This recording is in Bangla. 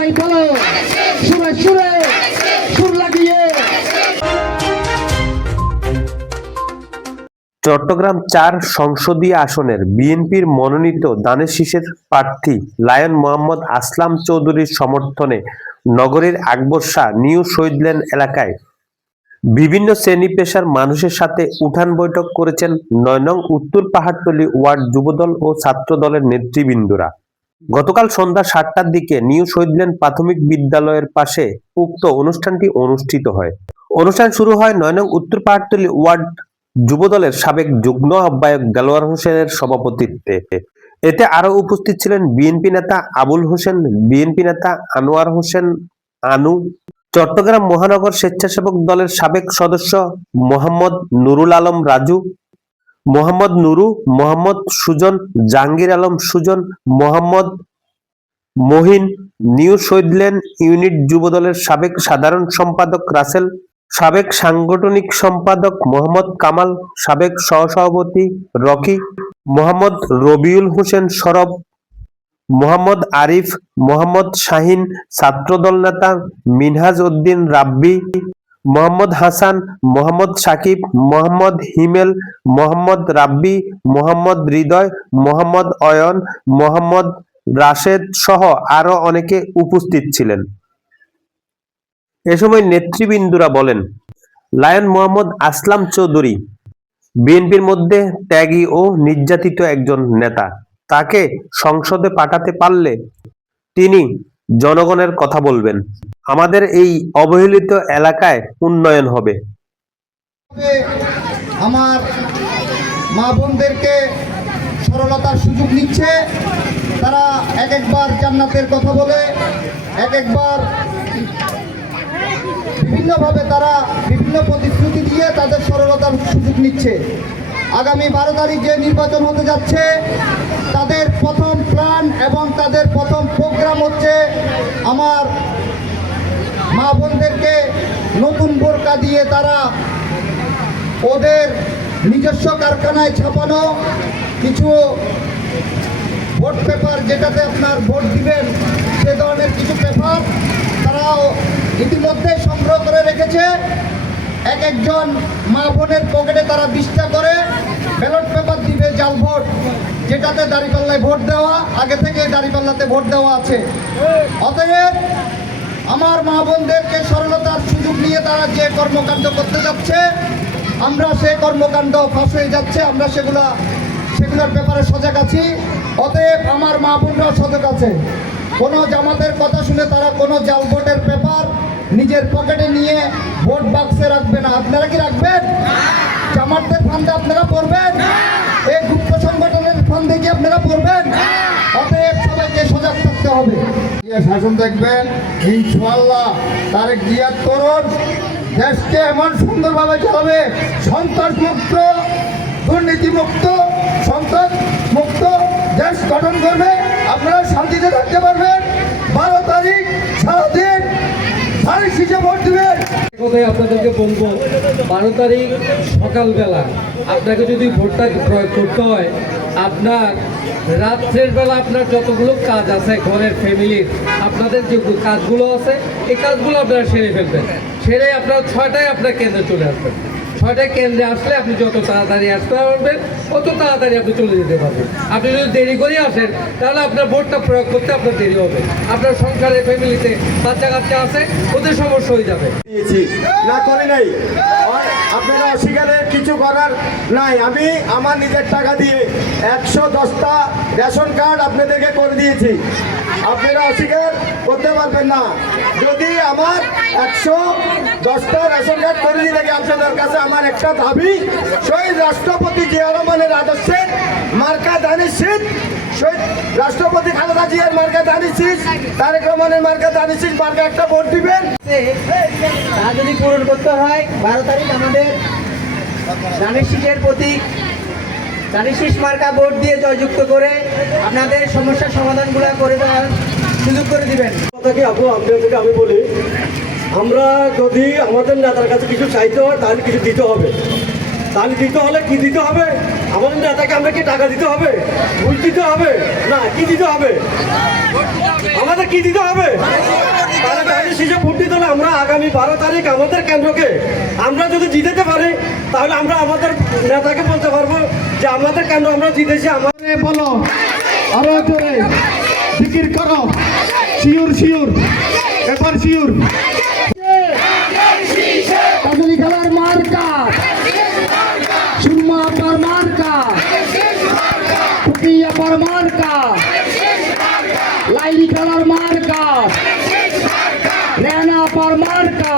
সবাই বলো সুরে সুরে সুর লাগিয়ে। চট্টগ্রাম ৪ সংসদীয় আসনের বিএনপির মনোনীত ধানের শীষের প্রার্থী লায়ন মোহাম্মদ আসলাম চৌধুরীর সমর্থনে নগরীর আকবর শাহ নিউ শহীদ লেন এলাকায় বিভিন্ন শ্রেণী পেশার মানুষের সাথে উঠান বৈঠক করেছেন ৯ নং উত্তর পাহাড়তলী ওয়ার্ড যুবদল ও ছাত্র দলের নেতৃবৃন্দরা। গতকাল সন্ধ্যা ৭টার দিকে নিউ শহীদ লেন প্রাথমিক বিদ্যালয়ের পাশে উক্ত অনুষ্ঠানটি অনুষ্ঠিত হয়। অনুষ্ঠান শুরু হয় ৯ নং উত্তর পাহাড়তলী ওয়ার্ড যুবদলের সাবেক যুগ্ম আহ্বায়ক দেলোয়ার হোসেনের সভাপতিত্বে। এতে আরো উপস্থিত ছিলেন বিএনপি নেতা আবুল হোসেন, বিএনপি নেতা আনোয়ার হোসেন আনু, চট্টগ্রাম মহানগর স্বেচ্ছাসেবক দলের সাবেক সদস্য মোহাম্মদ নুরুল আলম রাজু, মোহাম্মদ নুরু, মোহাম্মদ সুজন, জাহাঙ্গীর আলম সুজন, মোহাম্মদ মহিন, নিউ শহীদ লেন ইউনিট যুবদলের সাবেক সাধারণ সম্পাদক রাসেল, সাবেক সাংগঠনিক সম্পাদক মোহাম্মদ কামাল, সাবেক সহসভাপতি রকি, মোহাম্মদ রবিউল হোসেন সরব, মোহাম্মদ আরিফ, মোহাম্মদ শাহিন, ছাত্রদল নেতা মিনহাজ উদ্দিন রাব্বি, মোহাম্মদ হাসান, মোহাম্মদ সাকিব, মোহাম্মদ হিমেল, মোহাম্মদ রাব্বি, মোহাম্মদ হৃদয়, মোহাম্মদ অয়ন, মোহাম্মদ রাশেদ সহ আরো অনেকে উপস্থিত ছিলেন। এ সময় নেতৃবৃন্দরা বলেন, লায়ন মোহাম্মদ আসলাম চৌধুরী বিএনপির মধ্যে ত্যাগী ও নির্যাতিত একজন নেতা। তাকে সংসদে পাঠাতে পারলে তিনি জনগণের কথা বলবেন। আমাদের এই অবহেলিত এলাকায় উন্নয়ন হবে। আমার মা বোনদেরকে সরলতার সুযোগ নিচ্ছে, তারা এক একবার জান্নাতের কথা বলে, এক একবার বিভিন্নভাবে তারা বিভিন্ন প্রতিশ্রুতি দিয়ে তাদের সরলতার সুযোগ নিচ্ছে। আগামী 12 তারিখ যে নির্বাচন হতে যাচ্ছে, তাদের প্রথম প্ল্যান এবং তাদের প্রথম প্রোগ্রাম হচ্ছে আমার মা বোনদেরকে নতুন বোরকা দিয়ে তারা ওদের নিজস্ব কারখানায় ছাপানো কিছু ভোট পেপার, যেটাতে আপনার ভোট দিবেন সে ধরনের কিছু পেপার তারাও ইতিমধ্যে সংগ্রহ করে রেখেছে। এক একজন মা বোনের পকেটে তারা 20টা করে ব্যালট পেপার দিবে, জাল ভোট, যেটাতে দাঁড়িপাল্লায় ভোট দেওয়া, আগে থেকে দাঁড়িপাল্লাতে ভোট দেওয়া আছে। অতএব আমার মা বোনদেরকে সরলতার সুযোগ নিয়ে তারা যে কর্মকাণ্ড করতে যাচ্ছে, আমরা সেই কর্মকাণ্ড ফাঁস হয়ে যাচ্ছে, আমরা সেগুলোর ব্যাপারে সজাগ আছি। অতএব আমার মা বোনরাও সজাগ আছে। কোনো জামাতের কথা শুনে তারা কোনো জাল ভোটের পেপার নিজের পকেটে নিয়ে ভোট বাক্সে রাখবে না। আপনারা কি রাখবেন? জামাতের ফান্দে আপনারা পড়বেন? এই গুপ্ত সংগঠনের ফান্দে কি আপনারা পড়বেন? অতএব সবাইকে সজাগ থাকতে হবে। শাসন দেখবেন ইনশাআল্লাহ তারেক জিয়ার তরুণ দেশকে এমন সুন্দরভাবে চালাবে, সন্ত্রাস মুক্ত, দুর্নীতি মুক্ত, সন্ত্রাস মুক্ত দেশ গঠন করবে। আপনারা শান্তিতে থাকতে পারবেন। 12 তারিখ সারাদিন ধানের শীষে ভোট দিবেন। কথাই আপনাদেরকে বলবো, 12 তারিখ সকালবেলা আপনাকে যদি ভোটটা প্রয়োগ করতে হয়, আপনার রাত্রের বেলা আপনার যতগুলো কাজ আছে ঘরের ফ্যামিলির, আপনাদের যে কাজগুলো আছে এই কাজগুলো আপনারা সেরে ফেলবেন। সেরে আপনার 6টায় আপনার কেন্দ্রে চলে আসবেন। 6টায় কেন্দ্রে আসলে আপনি যত তাড়াতাড়ি আসতে পারবেন তত তাড়াতাড়ি আপনি চলে যেতে পারবেন। আপনি যদি দেরি করে আসেন তাহলে আপনার ভোটটা প্রয়োগ করতে আপনার দেরি হবে। আপনার সংসারের ফ্যামিলিতে বাচ্চা কাচ্চা আছে, ওদের সমস্যা হয়ে যাবে। না করে নাই, আপনারা অস্বীকারের কিছু করার নাই। আমি আমার নিজের টাকা দিয়ে 110টা রেশন কার্ড আপনাদেরকে করে দিয়েছি। আপনারা অস্বীকার করতে পারবেন না। যদি আমার 110টা রেশন কার্ড করে দিয়ে থাকে, আপনাদের কাছে আমার একটা দাবি, শহীদ রাষ্ট্রপতি জিয়া রহমানের আদর্শে মার্কা ধানের শীষ, শহীদ রাষ্ট্রপতি খালেদা জিয়ার মার্কা ধানের শীষ, তারেক রহমানের মার্কা ধানের শীষ মার্কা একটা ভোট দিবেন। তা যদি পূরণ করতে হয়, 12 তারিখ আমাদের ধানের শীষের প্রতীক ধানের শীষ মার্কা ভোট দিয়ে জয়যুক্ত করে আপনাদের সমস্যার সমাধানগুলো করে দেওয়ার সুযোগ করে দিবেন। কথাকে আপনাদেরকে আমি বলি, আমরা যদি আমাদের নেতার কাছে কিছু চাইতে হয় তাহলে কিছু দিতে হবে। তাহলে দিতে হলে কি দিতে হবে? আমাদের নেতাকে আমরা কি টাকা দিতে হবে, ঘুষ দিতে হবে? না, কি দিতে হবে? আমাদের কি দিতে হবে? আমরা আগামী 12 তারিখ আমাদের কেন্দ্রকে আমরা যদি জিতেতে পারি, তাহলে আমরা আমাদের নেতাকে বলতে পারবো যে আমাদের কেন্দ্র আমরা জিতেছি। আমাদের বলো আরো জোরে জিকির করো, শিওর শিওর, এবার শিওর। কাজলি খেলার মার্কা, সুরমা আপার মার্কা, কুকি আপার মার্কা, লাইলি খেলার মার্কা, রেনা আপার মার্কা।